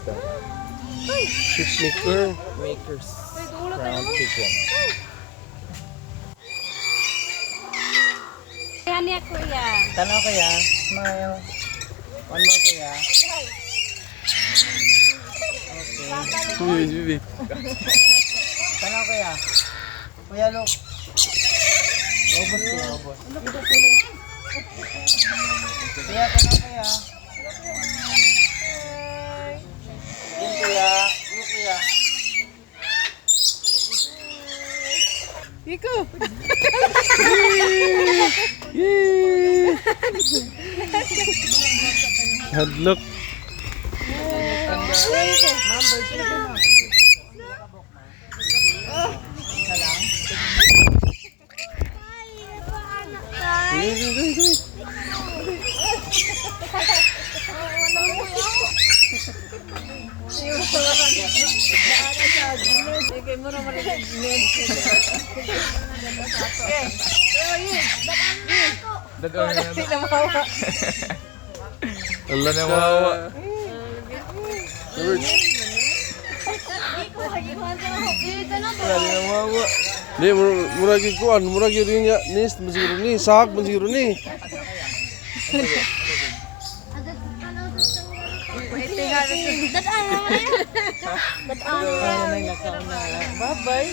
dito. Maker. Makers Crown Chicken. Ayan niya, kuya. Tanaw kaya? Smile. One more kuya. Okay. Uy, bibi. Tanaw kaya? Kuya, look. Robot kuya, robot. Kuya, tanaw kaya? Yan kuya. Look kuya. Iko. Yay! Hadlock. Ma'am, birthday na ma'am. Isa lang? Dagaw na naman. Allah na mawa. Allah na mawa. Di, muragi kuan, muragi rin ya. Nis, masiguro ni. Sahag, masiguro ni. Bye-bye.